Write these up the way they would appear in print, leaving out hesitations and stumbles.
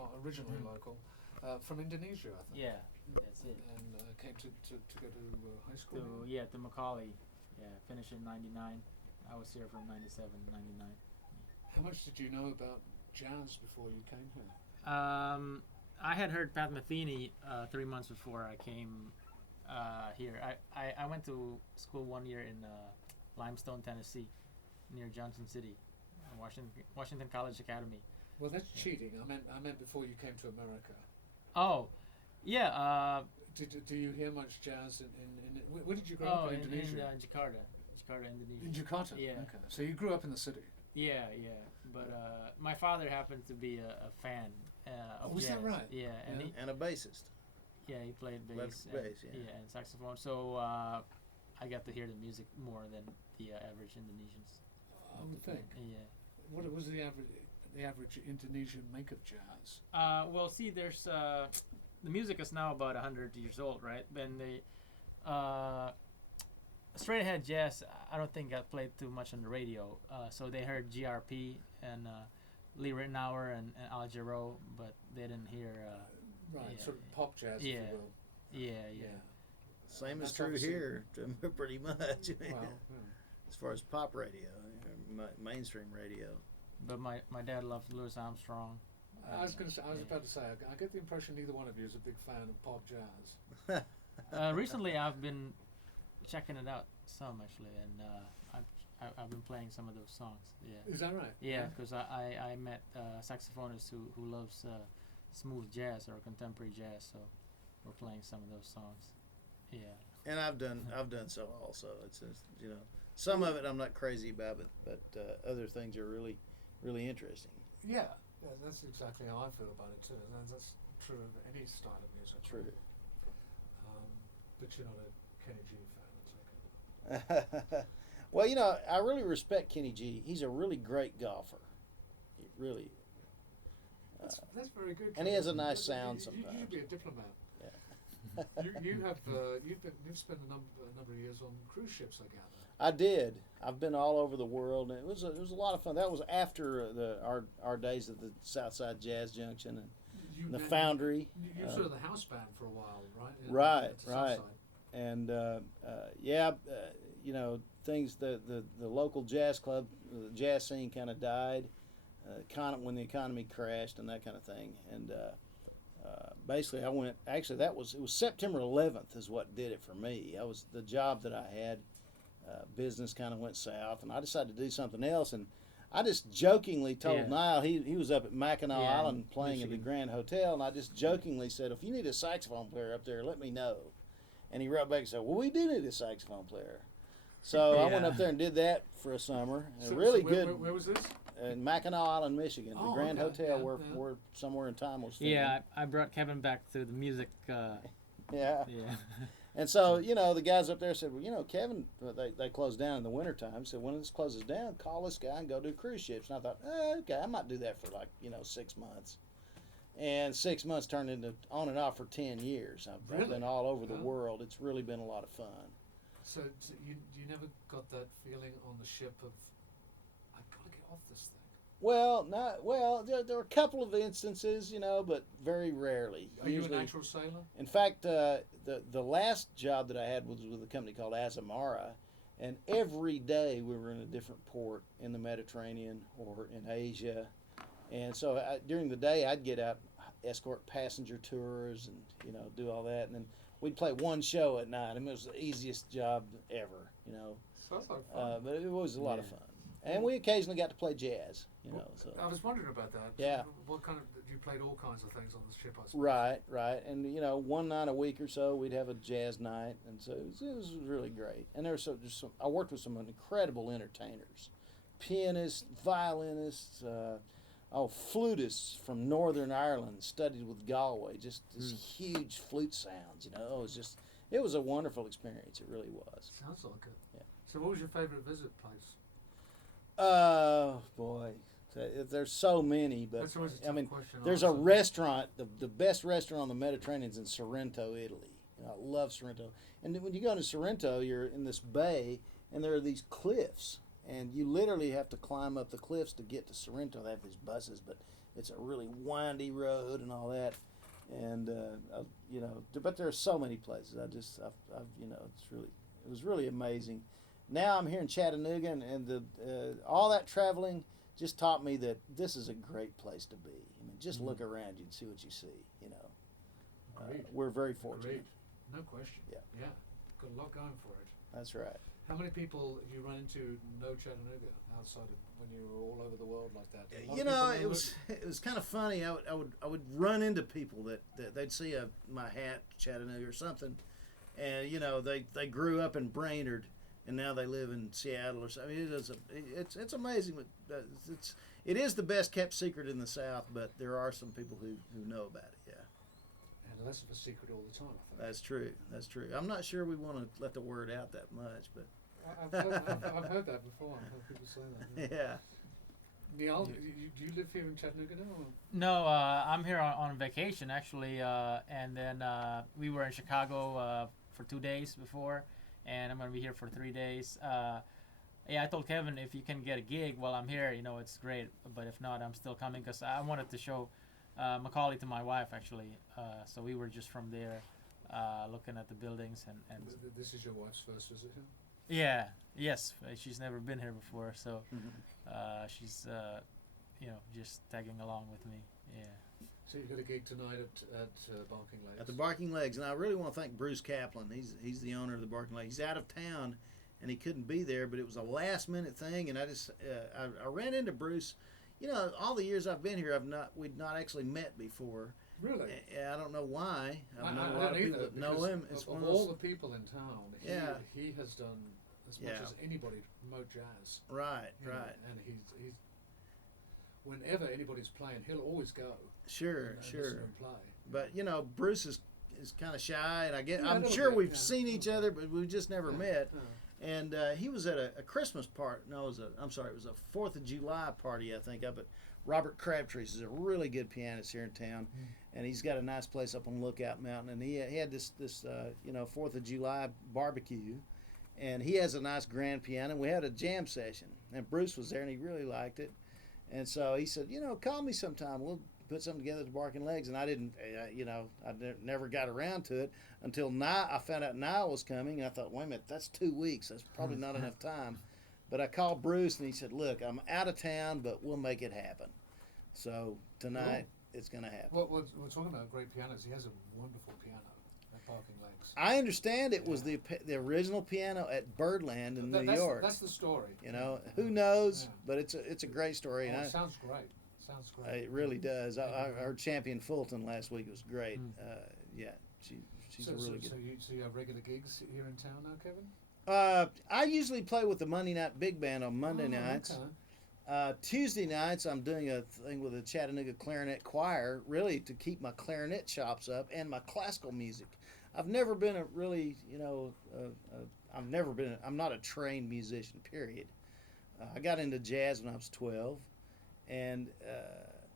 not originally local, from Indonesia, I think. Yeah, that's it. And came to go to high school. To Macaulay. Yeah, finished in '99. I was here from '97, '99. How much did you know about jazz before you came here? I had heard Pat Metheny 3 months before I came here. I went to school 1 year in Limestone, Tennessee, near Johnson City, Washington College Academy. Well, that's cheating. I meant before you came to America. Oh, yeah. Do you hear much jazz in where did you grow up in Indonesia? In Jakarta, Indonesia. In Jakarta. Yeah. Okay. So you grew up in the city. Yeah. But my father happened to be a fan of was jazz. that right? Yeah, And a bassist. Yeah, he played bass. And saxophone. So I got to hear the music more than the average Indonesians. I would think. Yeah. What was the average Indonesian make of jazz? Well, see, there's the music is now about 100 years old, right? Then the straight ahead jazz, I don't think got played too much on the radio. So they heard GRP and Lee Ritenour and Al Jarreau, but they didn't hear. Sort of pop jazz, if you will. Yeah. Same is true here, pretty much. Well, as far as pop radio, mainstream radio. But my dad loved Louis Armstrong. I was about to say, I get the impression neither one of you is a big fan of pop jazz. Recently, I've been checking it out some actually, and I've been playing some of those songs. Yeah. Is that right? Yeah, because I met a saxophonist who loves smooth jazz or contemporary jazz, so we're playing some of those songs. Yeah. And I've done so also. It's some of it I'm not crazy about, but other things are really, really interesting. Yeah, that's exactly how I feel about it too. That's true of any style of music. True. But you're not a Kenny G fan, I take it. Well, I really respect Kenny G. He's a really great golfer. He really. That's very good. And he has a nice sound sometimes. You should be a diplomat. Yeah. You've spent a number of years on cruise ships, I gather. I did. I've been all over the world, and it was a lot of fun. That was after our days at the Southside Jazz Junction and the Foundry. You were sort of the house band for a while, right? Right. And things. The local jazz club, the jazz scene kind of died, when the economy crashed and that kind of thing. And basically, I went. Actually, it was September 11th is what did it for me. The job that I had. Business kind of went south, and I decided to do something else. And I just jokingly told Nial, he was up at Mackinac Island playing at the Grand Hotel, and I just jokingly said, if you need a saxophone player up there, let me know. And he wrote back and said, well, we do need a saxophone player. So I went up there and did that for a summer. Where was this? In Mackinac Island, Michigan, the Grand Hotel where Somewhere in Time was filmed. Yeah, I brought Kevin back to the music. Yeah. And so, the guys up there said, well, Kevin, they closed down in the wintertime. So when this closes down, call this guy and go do cruise ships. And I thought, okay, I might do that for 6 months. And 6 months turned into on and off for 10 years. I've been all over the world. It's really been a lot of fun. So you never got that feeling on the ship of, I've got to get off this thing? Well, there are a couple of instances, but very rarely. Are Usually, you a natural sailor? In fact, the last job that I had was with a company called Azamara, and every day we were in a different port in the Mediterranean or in Asia. And so during the day, I'd get out, escort passenger tours, and do all that, and then we'd play one show at night. It was the easiest job ever, Sounds like fun. But it was a lot of fun. And we occasionally got to play jazz, So. I was wondering about that. Yeah. What kind of, you played all kinds of things on the ship, I suppose. Right. And, one night a week or so, we'd have a jazz night. And so it was really great. And there were I worked with some incredible entertainers, pianists, violinists, flutists from Northern Ireland, studied with Galway, just this huge flute sounds, it was a wonderful experience. It really was. Sounds like it. Yeah. So what was your favorite visit place? Oh, boy. There's so many, but That's always a tough question, there's a restaurant, the best restaurant on the Mediterranean is in Sorrento, Italy. I love Sorrento. And when you go to Sorrento, you're in this bay, and there are these cliffs, and you literally have to climb up the cliffs to get to Sorrento. They have these buses, but it's a really windy road and all that. And but there are so many places. I've it was really amazing. Now I'm here in Chattanooga, and all that traveling just taught me that this is a great place to be. I mean, just look around you and see what you see. Agreed. We're very fortunate. Agreed. No question. Yeah. Yeah. Got a lot going for it. That's right. How many people have you run into know Chattanooga outside of when you were all over the world like that? A lot of people know It was kind of funny. I would run into people that they'd see my hat, Chattanooga or something, and they grew up in Brainerd, and now they live in Seattle or something. It's amazing. It is the best kept secret in the South, but there are some people who know about it. Yeah. And less of a secret all the time, I think. That's true. That's true. I'm not sure we want to let the word out that much, but I've heard that before. I've heard people say that. yeah. Niall, do you live here in Chattanooga now? Or? No, I'm here on vacation actually, and then we were in Chicago for 2 days before, and I'm gonna be here for 3 days. I told Kevin if you can get a gig while I'm here, it's great. But if not, I'm still coming because I wanted to show Macaulay to my wife actually. So we were just from there, looking at the buildings and. This is your wife's first visit here? Yeah. Yes. She's never been here before, so she's just tagging along with me. Yeah. So you've got a gig tonight at Barking Legs. At the Barking Legs, and I really want to thank Bruce Kaplan. He's the owner of the Barking Legs. He's out of town, and he couldn't be there, but it was a last minute thing, and I ran into Bruce. All the years I've been here, we'd not actually met before. Really? I don't know why. I know a don't lot of people either, that know him. It's of one all those, the people in town, he has done as much as anybody to promote jazz. Right. And he's whenever anybody's playing, he'll always go. Sure. Listen and play. But Bruce is kind of shy, and I'm sure bit, we've seen each other, but we've just never met. Yeah. And he was at a Christmas party. No, it was a 4th of July party, I think, up at Robert Crabtree's. Is a really good pianist here in town, and he's got a nice place up on Lookout Mountain. And he had this 4th of July barbecue, and he has a nice grand piano. We had a jam session, and Bruce was there, and he really liked it. And so he said, call me sometime. We'll put something together at the Barking Legs. And I didn't, I never got around to it until I found out Niall was coming. And I thought, wait a minute, that's 2 weeks. That's probably not enough time. But I called Bruce, and he said, look, I'm out of town, but we'll make it happen. So tonight, it's going to happen. Well, we're talking about great pianos. He has a wonderful piano at Barking Legs. I understand it was the original piano at Birdland in New York. That's the story. Who knows? But it's a great story. Oh, and it sounds great. Sounds great. It really does. I heard Champion Fulton last week. It was great. She's a really good. So you have regular gigs here in town now, Kevin? I usually play with the Monday Night Big Band on Monday nights. Okay. Tuesday nights, I'm doing a thing with the Chattanooga Clarinet Choir, really to keep my clarinet chops up and my classical music. I've never been I'm not a trained musician, period. I got into jazz when I was 12, and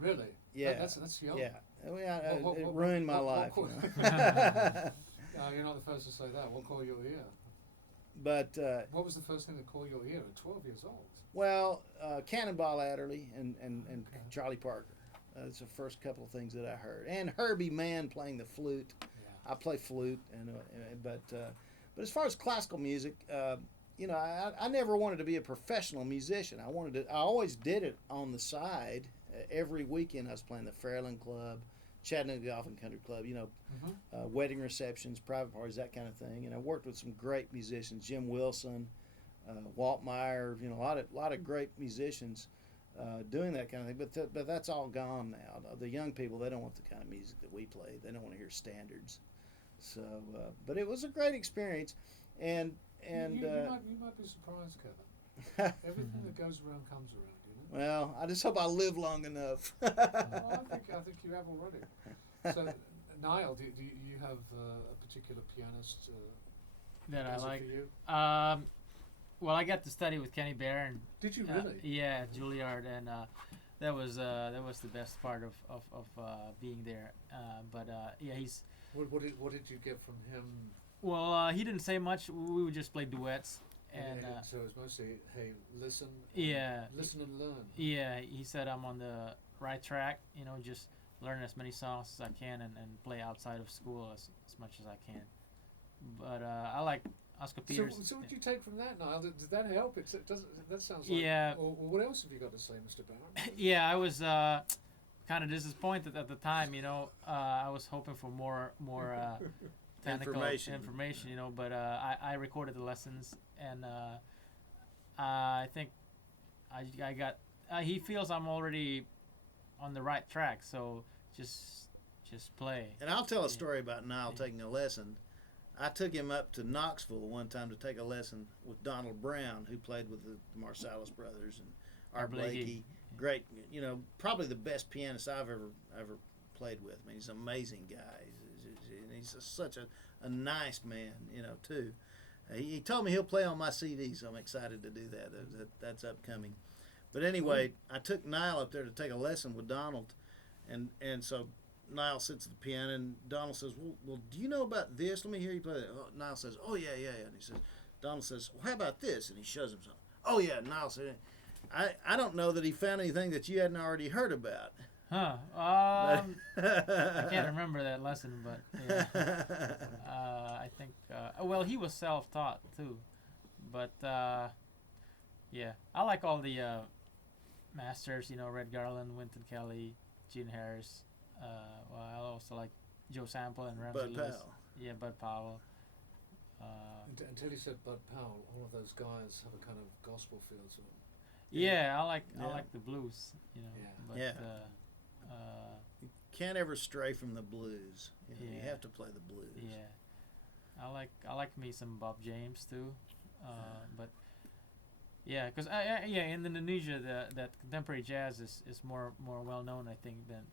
really? Yeah. That's young. Yeah. It ruined my life. You're not the first to say that. What caught your ear? But what was the first thing that caught your ear at 12 years old? Well, Cannonball Adderley and Charlie Parker. That's the first couple of things that I heard. And Herbie Mann playing the flute. Yeah. I play flute, but as far as classical music, I never wanted to be a professional musician. I always did it on the side. Every weekend I was playing the Fairland Club, Chattanooga Golf and Country Club, wedding receptions, private parties, that kind of thing. And I worked with some great musicians, Jim Wilson, Walt Meyer, a lot of great musicians doing that kind of thing. But that's all gone now. The young people, they don't want the kind of music that we play. They don't want to hear standards. So, but it was a great experience, and you might be surprised, Kevin. Everything that goes around comes around. Well, I just hope I live long enough. I think you have already. So, Niall, do you have a particular pianist that I like? For you? Well, I got to study with Kenny Bear, and did you really? Yeah, Juilliard, and that was the best part of being there. He's. What did you get from him? Well, he didn't say much. We would just play duets. So it's mostly, hey, listen. Yeah. Listen and learn. Yeah, he said I'm on the right track. Just learn as many songs as I can and play outside of school as much as I can. But I like Oscar Peters. So what do you take from that, Niall? Did that help? It doesn't. That sounds like. Yeah. Or what else have you got to say, Mr. Barrett? Yeah, I was kind of disappointed at the time. I was hoping for more technical information. But I recorded the lessons, and I think I got. He feels I'm already on the right track, so just play. And I'll tell a story about Niall taking a lesson. I took him up to Knoxville one time to take a lesson with Donald Brown, who played with the Marsalis brothers, and Art Blakey. Great, probably the best pianist I've ever played with. I mean, he's an amazing guy. He's such a nice man, too. He told me he'll play on my CD, so I'm excited to do that. That's upcoming. But anyway, I took Niall up there to take a lesson with Donald, and so Niall sits at the piano, and Donald says, well, do you know about this? Let me hear you play that. Oh, Niall says, oh, yeah. And he says, Donald says, well, how about this? And he shows him something. Oh, yeah. Niall said, I don't know that he found anything that you hadn't already heard about. Huh. I can't remember that lesson, but yeah. I think, well, he was self-taught, too. But, yeah. I like all the masters, Red Garland, Wynton Kelly, Gene Harris. Well, I also like Joe Sample and Ramsey Bud Lewis. Powell. Yeah, Bud Powell. Until you said Bud Powell, all of those guys have a kind of gospel feel to them. Yeah, I like the blues, Yeah. But, Yeah. You can't ever stray from the blues. You have to play the blues. Yeah, I like me some Bob James too, but yeah, because in Indonesia that contemporary jazz is more well known, I think, than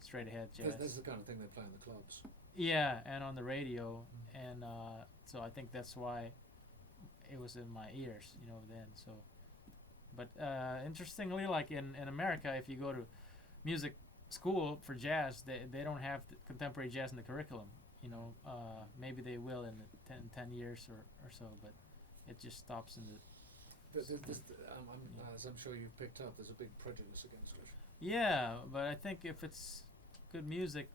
straight ahead jazz. That's the kind of thing they play in the clubs. Yeah, and on the radio, and so I think that's why it was in my ears, then. So, but interestingly, like in America, if you go to music school for jazz, they don't have the contemporary jazz in the curriculum. Maybe they will in 10 years or so, but it just stops in the. As I'm sure you've picked up, there's a big prejudice against it. Yeah, but I think if it's good music,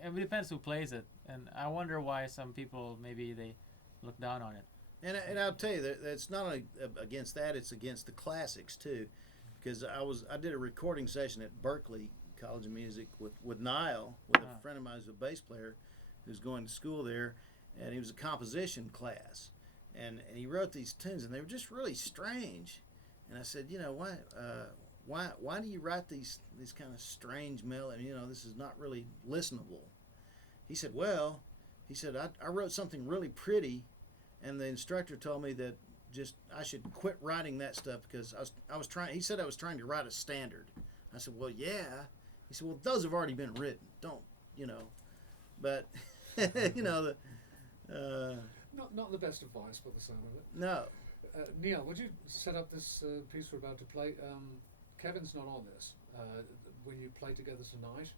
it depends who plays it, and I wonder why some people maybe they look down on it. And I'll tell you that it's not only against that; it's against the classics too, because I did a recording session at Berklee College of Music with Niall, with a friend of mine who's a bass player, who's going to school there, and he was a composition class. And he wrote these tunes, and they were just really strange. And I said, why do you write these kind of strange melodies? This is not really listenable. He said, I wrote something really pretty, and the instructor told me that I should quit writing that stuff because I was trying. He said I was trying to write a standard. I said, well, yeah. He said, well, those have already been written. Don't, but Not the best advice, by the sound of it. No. Nial, would you set up this piece we're about to play? Kevin's not on this. When you play together tonight,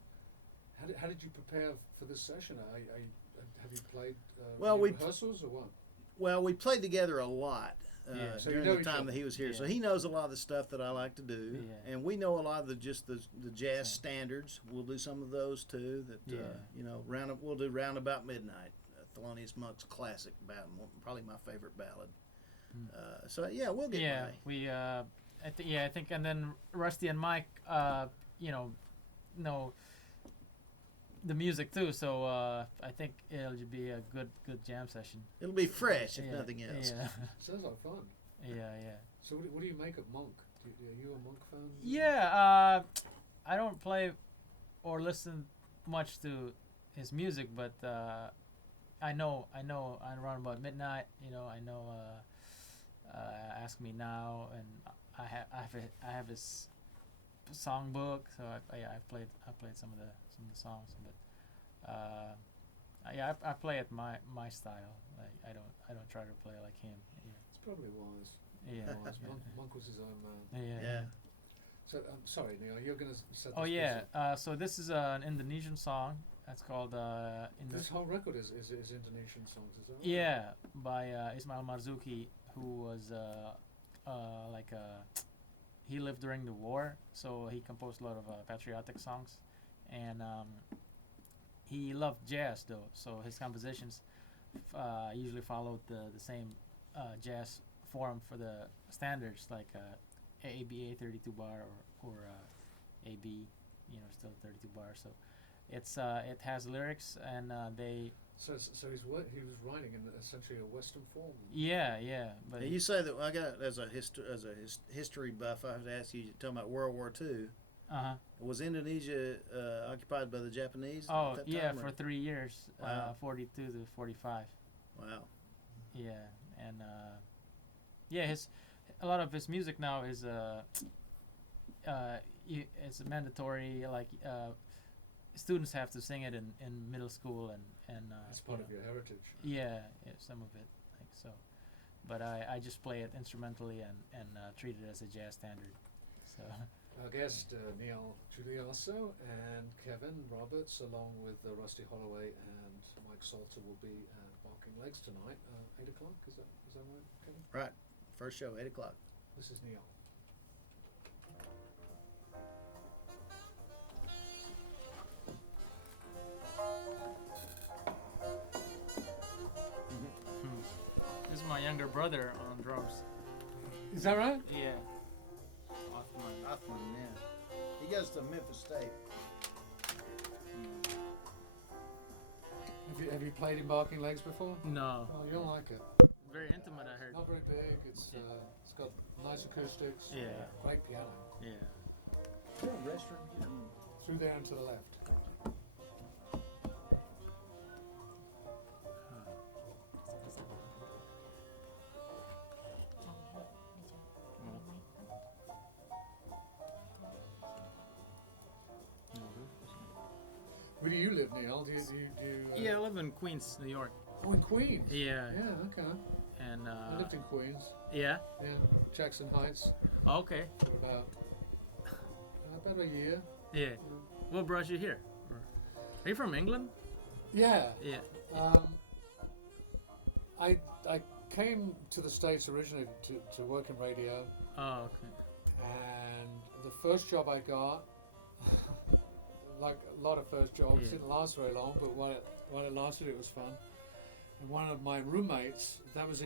how did you prepare for this session? Have you played rehearsals or what? Well, we played together a lot So during the time that he was here. Yeah. So he knows a lot of the stuff that I like to do, Yeah. and we know a lot of the jazz standards. We'll do some of those too. We'll do Round About Midnight. Thelonious Monk's classic ballad, probably my favorite ballad. So we'll get by. We I think, and then Rusty and Mike, know the music too. So I think it'll be a good jam session. It'll be fresh if nothing else. Yeah. Sounds like fun. Yeah. So what do you make of Monk? Are you a Monk fan? Yeah. I don't play or listen much to his music, but. I know around about midnight, I know Ask Me Now, and I have his songbook, so I played some of the songs, but I play at my style. I don't try to play like him. Yeah. It's probably wise. Yeah. Monk was his own man. Yeah. So sorry, Nial, you're going to set. Oh yeah. So this is an Indonesian song. That's called. This whole record is Indonesian songs, is that right? Yeah, by Ismail Marzuki, who was like a he lived during the war, so he composed a lot of patriotic songs, and he loved jazz though, so his compositions usually followed the same jazz form for the standards, like ABA 32 bar or AB, still 32 bar. So it has lyrics, and they. So he was writing in essentially a Western form. Yeah, but Now, you say that I got as a history buff. I have to ask you, talking about World War II. Was Indonesia occupied by the Japanese? Oh, at that yeah, time, for 3 years, Wow. 42 to 45. Wow. Yeah, and a lot of his music now is it's mandatory. Like students have to sing it in middle school and It's part of your heritage. Yeah, some of it, like so. But I just play it instrumentally and treat it as a jazz standard. So. Our guest, Nial Djuliarso and Kevin Roberts, along with Rusty Holloway and Mike Salter, will be at Barking Legs tonight, 8 o'clock. Is that right, Kevin? Right. First show, 8 o'clock. This is Nial. This is my younger brother on drums. Is that right? Yeah. Othman, yeah. He goes to Memphis State. Have you played in Barking Legs before? No. Oh, you'll like it. Very intimate, I heard. Not very big. It's got nice acoustics. Yeah. Great piano. Yeah. Is there a restroom here? Through there and to the left. Where do you live, Nial? Do you Yeah, I live in Queens, New York. Oh, in Queens. Yeah. Yeah. Okay. And I lived in Queens, yeah. in Jackson Heights, Okay. for about a year. Yeah. What brought you here? Are you from England? Yeah. Yeah. I came to the States originally to work in radio, Oh, okay. and the first job I got, like a lot of first jobs, Yeah. didn't last very long, but while it lasted, it was fun. And one of my roommates, that was